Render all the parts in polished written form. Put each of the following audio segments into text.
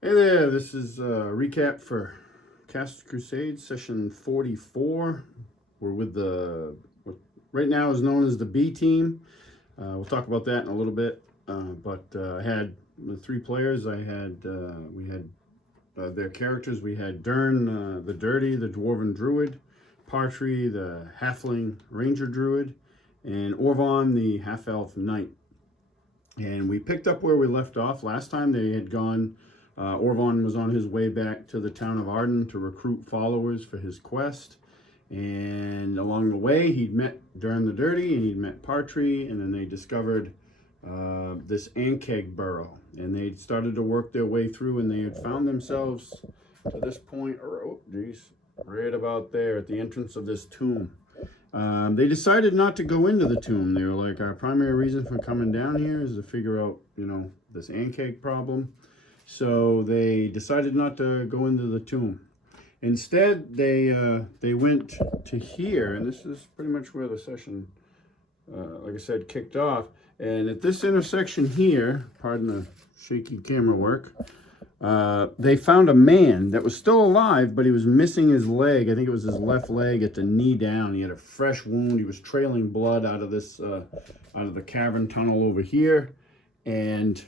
Hey there, this is a recap for Crusades, session 44. We're with what right now is known as the B team. We'll talk about that in a little bit. But I had the three players. We had their characters. We had Durn, the Dirty, the Dwarven Druid, Partee, the Halfling Ranger Druid, and Orvon, the Half Elf Knight. And we picked up where we left off. Last time they had gone, Orvon was on his way back to the town of Arden to recruit followers for his quest. And along the way, he'd met Durn the Dirty and he'd met Partee, and then they discovered this Ankeg burrow. And they'd started to work their way through, and they had found themselves to this point, oh, geez, right about there at the entrance of this tomb. They decided not to go into the tomb. They were like, our primary reason for coming down here is to figure out, this Ankeg problem. So they decided not to go into the tomb. Instead, they went to here, and this is pretty much where the session, like I said, kicked off. And at this intersection here, pardon the shaky camera work, they found a man that was still alive, but he was missing his leg. I think it was his left leg at the knee down. He had a fresh wound. He was trailing blood out of this, out of the cavern tunnel over here. And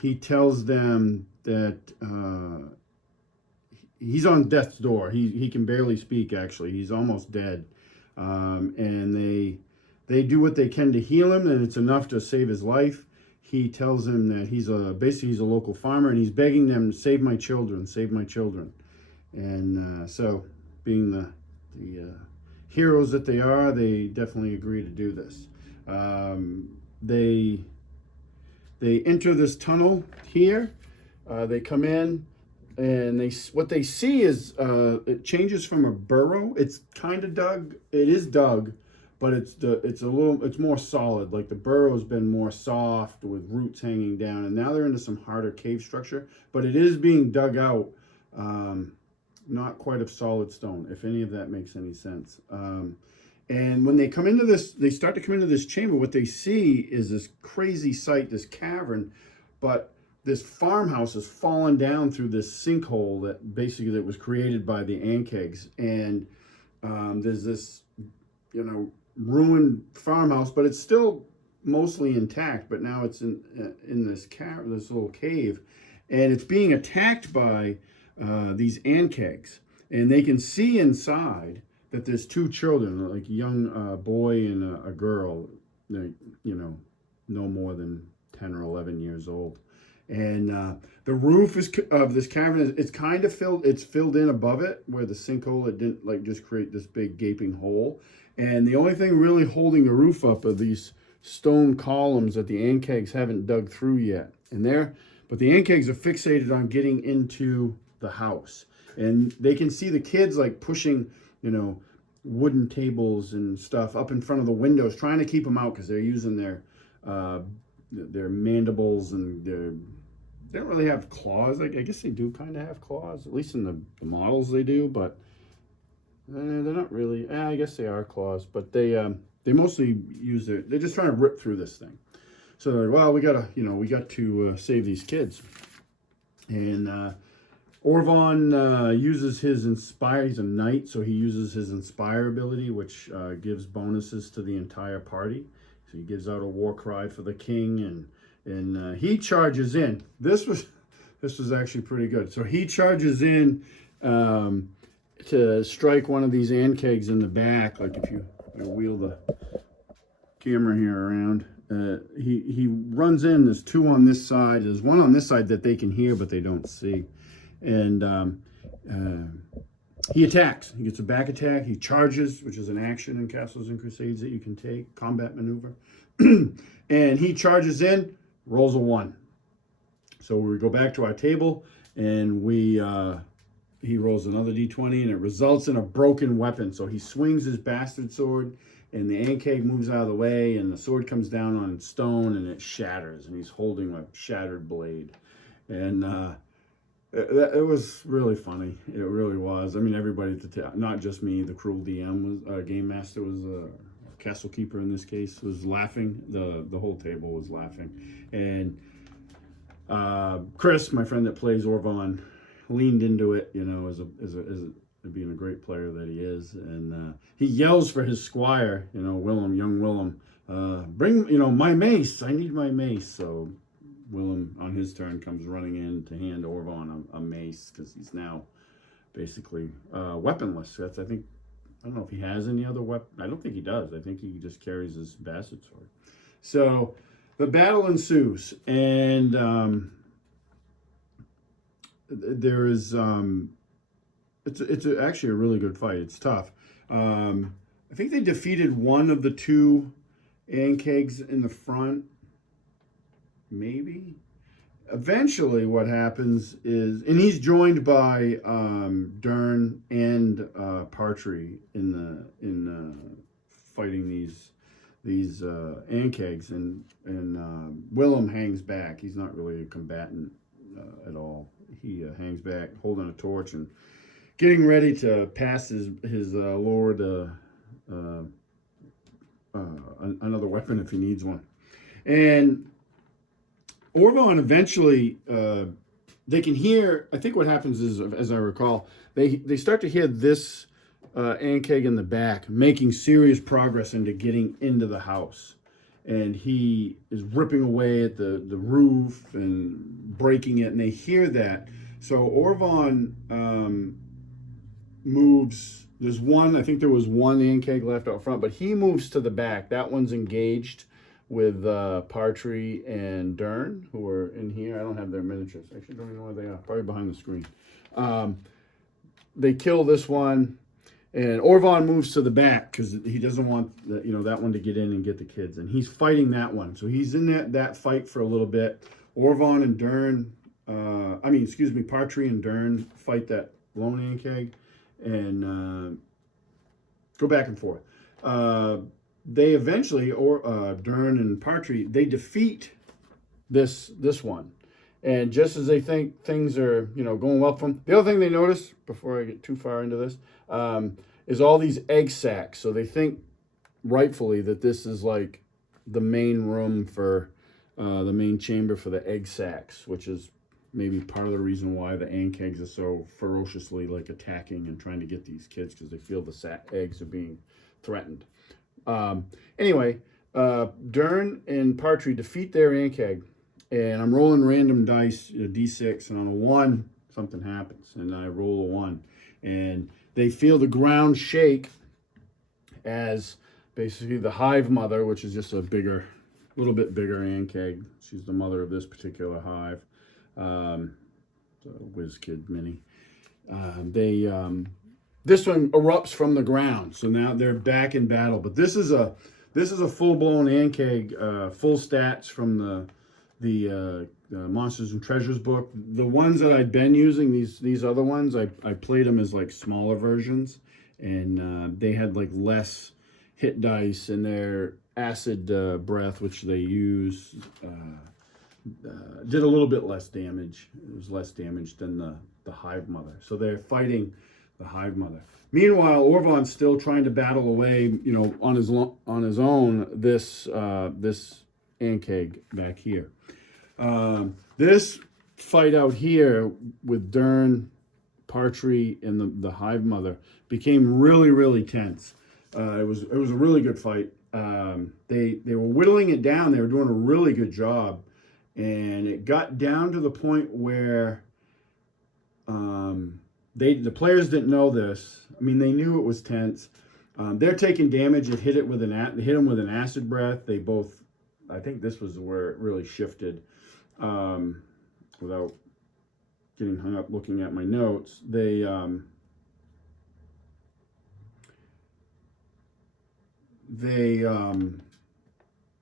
he tells them that he's on death's door. He can barely speak, actually. He's almost dead. And they do what they can to heal him, and it's enough to save his life. He tells them that basically he's a local farmer, and he's begging them, save my children, save my children. And so, being the heroes that they are, they definitely agree to do this. They enter this tunnel here. They come in, and what they see is it changes from a burrow. It's kind of dug. It is dug, but it's more solid. Like the burrow's been more soft with roots hanging down, and now they're into some harder cave structure. But it is being dug out, not quite of solid stone, if any of that makes any sense. And when they come into this, they start to come into this chamber. What they see is this crazy sight, this cavern, but this farmhouse has fallen down through this sinkhole that was created by the Ankegs. And there's this, ruined farmhouse, but it's still mostly intact. But now it's in this little cave, and it's being attacked by these Ankegs, and they can see inside that there's two children, like a young boy and a girl, no more than 10 or 11 years old. And the roof of this cavern it's kind of filled in above it, where the sinkhole, it didn't just create this big gaping hole. And the only thing really holding the roof up are these stone columns that the Ankegs haven't dug through yet. But the Ankegs are fixated on getting into the house. And they can see the kids pushing, wooden tables and stuff up in front of the windows, trying to keep them out because they're using their mandibles, and they don't really have claws. I guess they do kind of have claws, at least in the models they do, but they're not really. I guess they are claws, but they mostly they're just trying to rip through this thing. So they're like, well, we got to save these kids. And Orvon uses his Inspire. He's a knight, so he uses his Inspire ability, which gives bonuses to the entire party. So he gives out a war cry for the king, and he charges in. This was actually pretty good. So he charges in to strike one of these Ankegs in the back. Like if you wheel the camera here around, he runs in. There's two on this side. There's one on this side that they can hear but they don't see, and he attacks. He gets a back attack. He charges, which is an action in Castles and Crusades that you can take, combat maneuver. And he charges in, rolls a 1. So we go back to our table, and he rolls another d20, and it results in a broken weapon. So he swings his bastard sword, and the Ankeg moves out of the way, and the sword comes down on stone, and it shatters, and he's holding a shattered blade. And it was really funny. It really was. I mean, everybody at the not just me, the cruel DM was game master was castle keeper in this case was laughing. The whole table was laughing, and Chris, my friend that plays Orvon, leaned into it, being a great player that he is, and he yells for his squire, young Willem, bring, my mace. I need my mace. So Willem, on his turn, comes running in to hand Orvon a mace because he's now basically weaponless. I don't know if he has any other weapon. I don't think he does. I think he just carries his bastard sword. So the battle ensues, and there is actually a really good fight. It's tough. I think they defeated one of the two Ankegs in the front, maybe. Eventually what happens is, and he's joined by Durn and Partee in fighting these Ankegs, and Willem hangs back. He's not really a combatant at all. He hangs back holding a torch and getting ready to pass his lord another weapon if he needs one. And Orvon eventually, they can hear, I think what happens is, as I recall, they start to hear this Ankeg in the back making serious progress into getting into the house. And he is ripping away at the roof and breaking it, and they hear that. So Orvon moves, I think there was one Ankeg left out front, but he moves to the back. That one's engaged with Partee and Durn, who are in here. I don't have their miniatures. Actually, don't even know where they are. Probably behind the screen. They kill this one, and Orvon moves to the back because he doesn't want that one to get in and get the kids. And he's fighting that one. So he's in that fight for a little bit. Orvon and Durn, Partee and Durn fight that lone Ankeg and go back and forth. They eventually, Durn and Partee, they defeat this one. And just as they think things are, going well from, the other thing they notice, before I get too far into this, is all these egg sacs. So they think rightfully that this is like the main room for, the main chamber for the egg sacs, which is maybe part of the reason why the Ankegs are so ferociously attacking and trying to get these kids, because they feel the eggs are being threatened. Anyway, Durn and Partee defeat their Ankeg, and I'm rolling random dice, D6, and on a 1, something happens, and I roll a 1, and they feel the ground shake as basically the hive mother, which is just a little bit bigger Ankeg. She's the mother of this particular hive, the Whiz Kid Mini. This one erupts from the ground, so now they're back in battle. But this is a full-blown Ankeg, full stats from the Monsters and Treasures book. The ones that I've been using, these other ones, I played them as smaller versions, and they had less hit dice, and their acid breath, which they use, did a little bit less damage. It was less damage than the hive mother. So they're fighting the hive mother. Meanwhile, Orvon's still trying to battle away, on his own, this Ankeg back here. This fight out here with Durn, Partee, and the hive mother became really, really tense. It was a really good fight. They were whittling it down. They were doing a really good job, and it got down to the point where the players didn't know this. I mean, they knew it was tense. They're taking damage. It hit them with an acid breath. They both, I think this was where it really shifted. Without getting hung up looking at my notes, it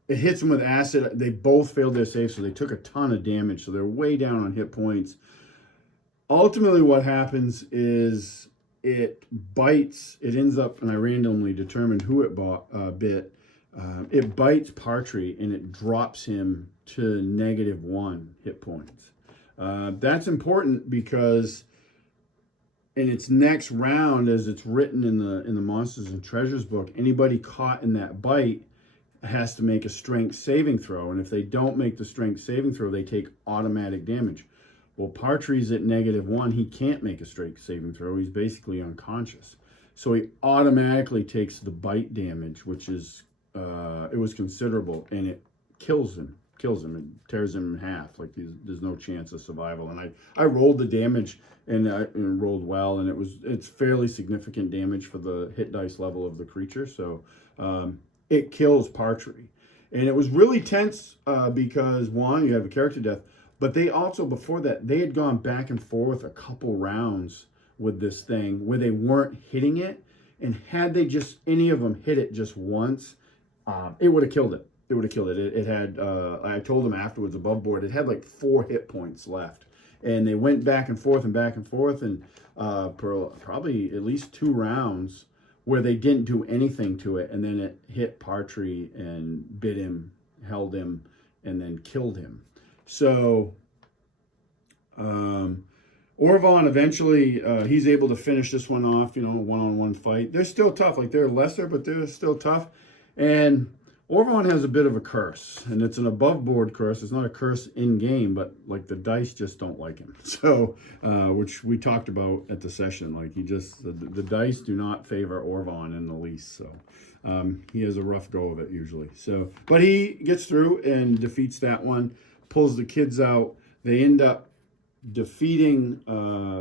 hits them with acid. They both failed their save, so they took a ton of damage. So they're way down on hit points. Ultimately, what happens is it bites. It ends up, and I randomly determined who it bit. It bites Partee, and it drops him to -1 hit points. That's important because in its next round, as it's written in the Monsters and Treasures book, anybody caught in that bite has to make a strength saving throw, and if they don't make the strength saving throw, they take automatic damage. Well, Partee's at -1. He can't make a strength saving throw. He's basically unconscious. So he automatically takes the bite damage, which is, it was considerable, and it kills him. It tears him in half. Like, there's no chance of survival. And I rolled the damage and rolled well, and it's fairly significant damage for the hit dice level of the creature. So it kills Partee. And it was really tense because, one, you have a character death, but they also, before that, they had gone back and forth a couple rounds with this thing where they weren't hitting it. And had they just, any of them hit it just once, it would have killed it. It would have killed it. It had, I told them afterwards above board, it had like 4 hit points left. And they went back and forth, and for probably at least 2 rounds where they didn't do anything to it. And then it hit Partee and bit him, held him, and then killed him. So Orvon eventually, he's able to finish this one off, a one-on-one fight. They're still tough. Like, they're lesser, but they're still tough. And Orvon has a bit of a curse, and it's an above-board curse. It's not a curse in-game, but, like, the dice just don't like him. So, which we talked about at the session. Like, the dice do not favor Orvon in the least. So, he has a rough go of it usually. So, but he gets through and defeats that one, pulls the kids out. They end up defeating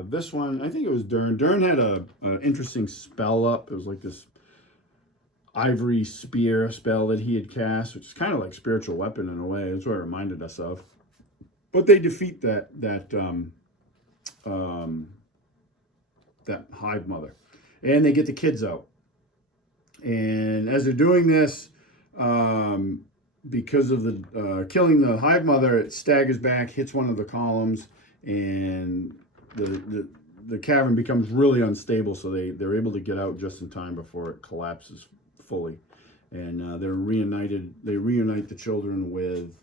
this one. I think it was Durn. Durn had an interesting spell up. It was like this ivory spear spell that he had cast, which is kind of like spiritual weapon in a way. That's what it reminded us of. But they defeat that hive mother, and they get the kids out. And as they're doing this, because of the killing the hive mother, it staggers back, hits one of the columns, and the cavern becomes really unstable. So they're able to get out just in time before it collapses fully, and they're reunited. They reunite the children with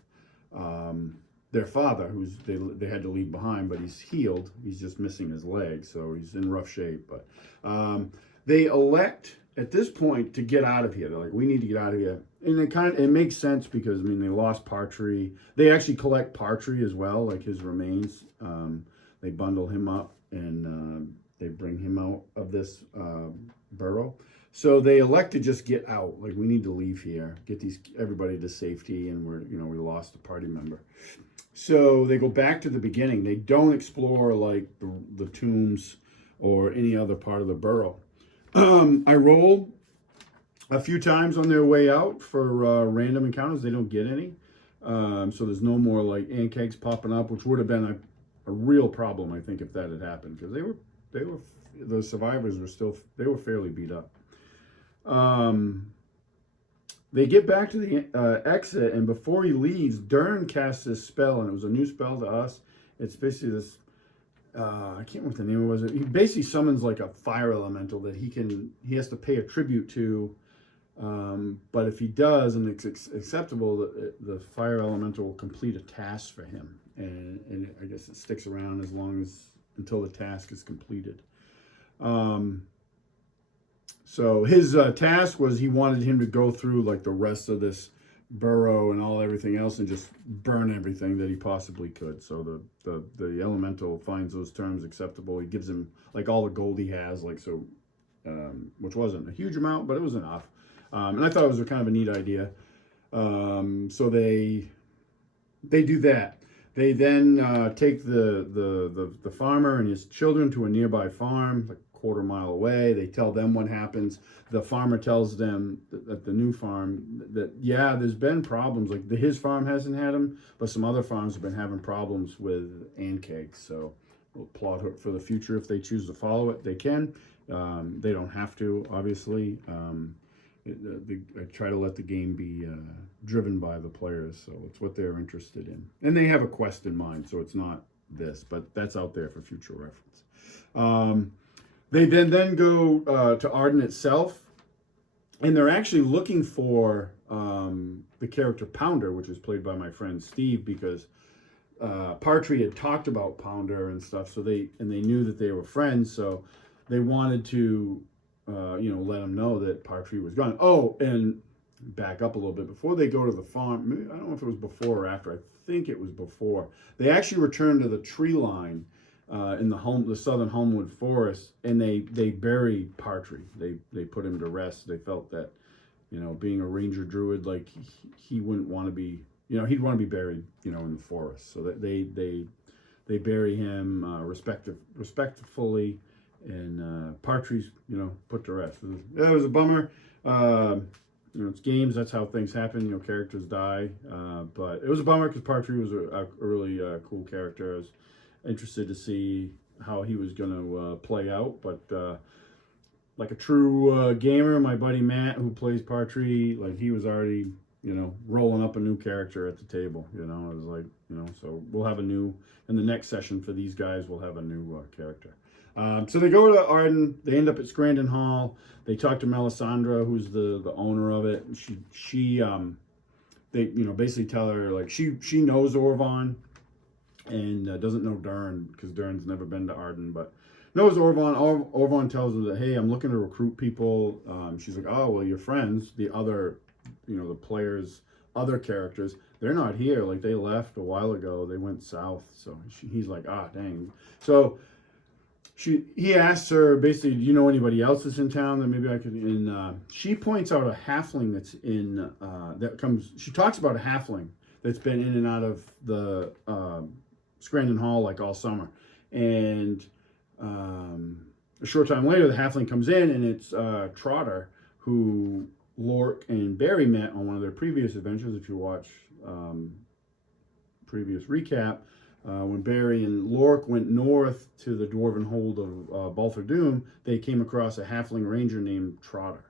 their father, who's they had to leave behind, but he's healed. He's just missing his leg, so he's in rough shape. But they elect at this point to get out of here. They're like, we need to get out of here, and it makes sense because, I mean, they lost Partee. They actually collect Partee as well, like his remains. They bundle him up and they bring him out of this burrow. So they elect to just get out. Like, we need to leave here, get everybody to safety, and we lost a party member. So they go back to the beginning. They don't explore like the tombs or any other part of the burrow. I roll a few times on their way out for random encounters. They don't get any. So there's no more like ant kegs popping up, which would have been a real problem, I think, if that had happened, because the survivors were fairly beat up. They get back to the exit, and before he leaves, Durn casts this spell, and it was a new spell to us. It's basically this, I can't remember what the name was. He basically summons like a fire elemental that he has to pay a tribute to, but if he does and it's acceptable, the fire elemental will complete a task for him, and I guess it sticks around until the task is completed. So his task was, he wanted him to go through like the rest of this burrow and everything else and just burn everything that he possibly could. So the elemental finds those terms acceptable. He gives him like all the gold he has, like, so, which wasn't a huge amount, but it was enough. And I thought it was a kind of a neat idea. So they do that. They then take the farmer and his children to a nearby farm, like quarter-mile away. They tell them what happens. The farmer tells them at the new farm that, yeah, there's been problems. Like, his farm hasn't had them, but some other farms have been having problems with ant kegs. So we'll plot hook for the future. If they choose to follow it, they can. They don't have to, obviously. I try to let the game be driven by the players, so it's what they're interested in. And they have a quest in mind, so it's not this, but that's out there for future reference. They then go to Arden itself, and they're actually looking for the character Pounder, which is played by my friend Steve, because Partee had talked about Pounder and stuff, so they knew that they were friends, so they wanted to let him know that Partee was gone. Oh, and back up a little bit. Before they go to the farm, I don't know if it was before or after. I think it was before. They actually return to the tree line in the southern Homewood Forest, and they bury Partee. They put him to rest. They felt that, being a ranger druid, like he wouldn't want to be, he'd want to be buried, in the forest. So that they bury him respectfully, and Partee's, put to rest. It was a bummer. It's games. That's how things happen. Characters die. But it was a bummer because Partee was a really cool character. I was interested to see how he was going to play out. But like a true gamer, my buddy Matt, who plays Partee, like he was already, rolling up a new character at the table. It was like, so we'll have in the next session for these guys, we'll have a new character. So they go to Arden. They end up at Scranton Hall. They talk to Melisandre, who's the owner of it. They basically tell her like she knows Orvon and doesn't know Durn because Durn's never been to Arden, but knows Orvon. Orvon tells her that, hey, I'm looking to recruit people. She's like, oh well, your friends, the other, the players, other characters, they're not here. Like they left a while ago. They went south. So he's like, ah, dang. So he asks her basically, do you know anybody else that's in town that maybe I could? And she points out a halfling that's in she talks about a halfling that's been in and out of the Scranton Hall like all summer. And a short time later, the halfling comes in, and it's Trotter, who Lork and Barry met on one of their previous adventures. If you watch previous recap. When Barry and Lork went north to the dwarven hold of Balthor Doom, they came across a halfling ranger named Trotter.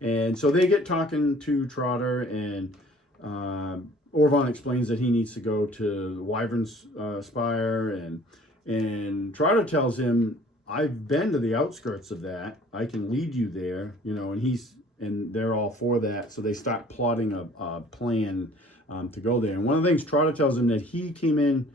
And so they get talking to Trotter, and Orvon explains that he needs to go to the Wyvern's Spire, and Trotter tells him, I've been to the outskirts of that. I can lead you there, and they're all for that. So they start plotting a plan to go there. And one of the things Trotter tells him that he came in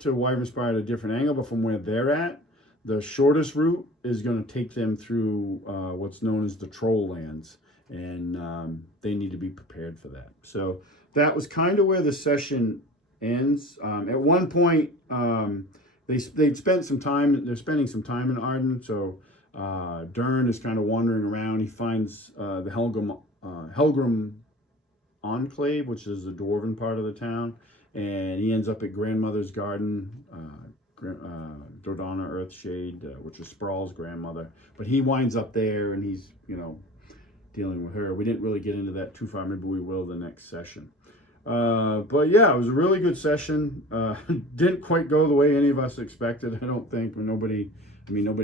to Wyvern Spire at a different angle, but from where they're at, the shortest route is going to take them through what's known as the Troll Lands, and they need to be prepared for that. So that was kind of where the session ends. At one point, they'd spent some time. They're spending some time in Arden. So Durn is kind of wandering around. He finds the Helgrim Enclave, which is the dwarven part of the town. And he ends up at Grandmother's Garden, Dordana Earthshade, which is Sprawl's grandmother. But he winds up there, and he's, dealing with her. We didn't really get into that too far. Maybe we will the next session. But yeah, it was a really good session. Didn't quite go the way any of us expected, I don't think. Nobody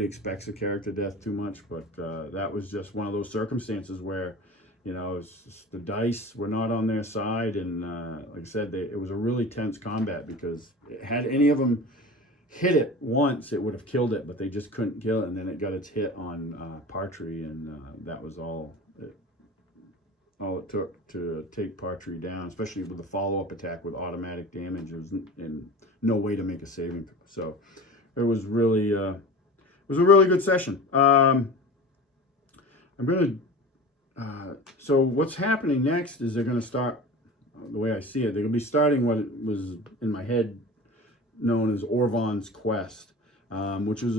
expects a character death too much, but that was just one of those circumstances where, it's just the dice were not on their side, and like I said, it was a really tense combat because had any of them hit it once, it would have killed it, but they just couldn't kill it, and then it got its hit on Partee, and that was all it took to take Partee down, especially with the follow-up attack with automatic damage. There was no way to make a saving. So it was really a really good session. So what's happening next is they're going to start, the way I see it, they're going to be starting what was in my head known as Orvon's Quest, which was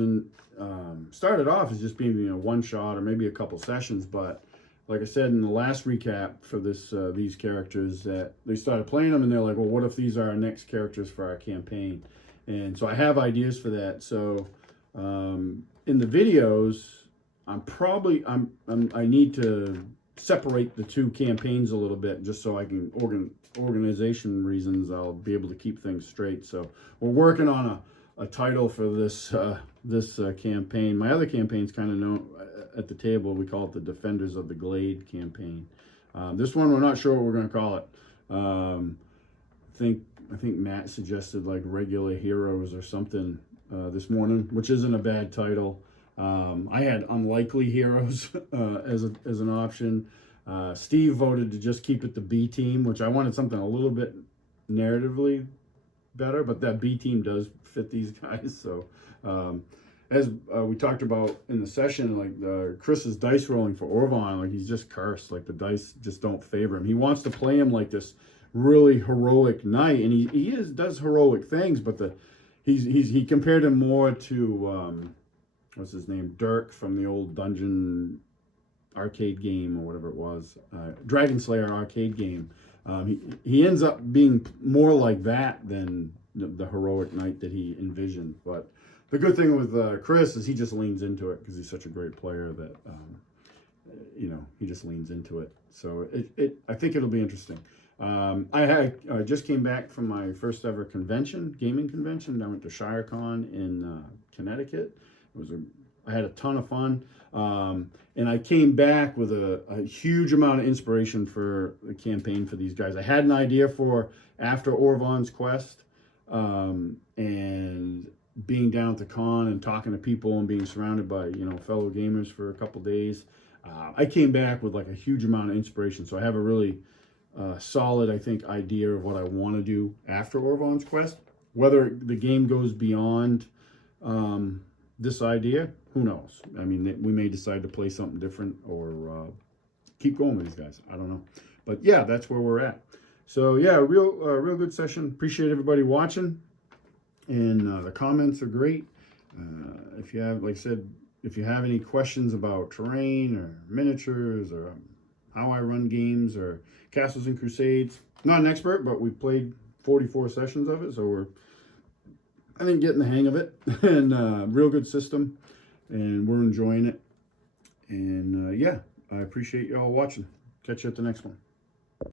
started off as just being one shot or maybe a couple sessions, but like I said in the last recap for these characters, that they started playing them and they're like, well, what if these are our next characters for our campaign? And so I have ideas for that. So in the videos, I need to separate the two campaigns a little bit just so I can, organization reasons, I'll be able to keep things straight. So we're working on a title for this campaign. My other campaign's kind of known at the table. We call it the Defenders of the Glade campaign. This one, we're not sure what we're going to call it. I think Matt suggested like Regular Heroes or something this morning, which isn't a bad title. I had Unlikely Heroes as an option. Steve voted to just keep it the B team, which I wanted something a little bit narratively better, but that B team does fit these guys. So as we talked about in the session, like Chris is dice rolling for Orvon, like he's just cursed. Like the dice just don't favor him. He wants to play him like this really heroic knight, and does heroic things, but he compared him more to what's his name, Dirk from the old dungeon arcade game or whatever it was, Dragon Slayer arcade game. He ends up being more like that than the heroic knight that he envisioned. But the good thing with Chris is he just leans into it because he's such a great player that he just leans into it. So I think it'll be interesting. I just came back from my first ever gaming convention. I went to ShireCon in Connecticut. I had a ton of fun. And I came back with a huge amount of inspiration for the campaign for these guys. I had an idea for after Orvon's quest, and being down at the con and talking to people and being surrounded by fellow gamers for a couple days. I came back with like a huge amount of inspiration. So I have a really solid, I think, idea of what I want to do after Orvon's quest. Whether the game goes beyond this idea, who knows? I mean, we may decide to play something different or keep going with these guys. I don't know. But yeah, that's where we're at. So yeah, real good session. Appreciate everybody watching. And the comments are great. If you have, like I said, if you have any questions about terrain or miniatures or how I run games or Castles and Crusades, not an expert, but we've played 44 sessions of it. So we're, I think, getting the hang of it. And real good system. And we're enjoying it. And yeah, I appreciate you all watching. Catch you at the next one.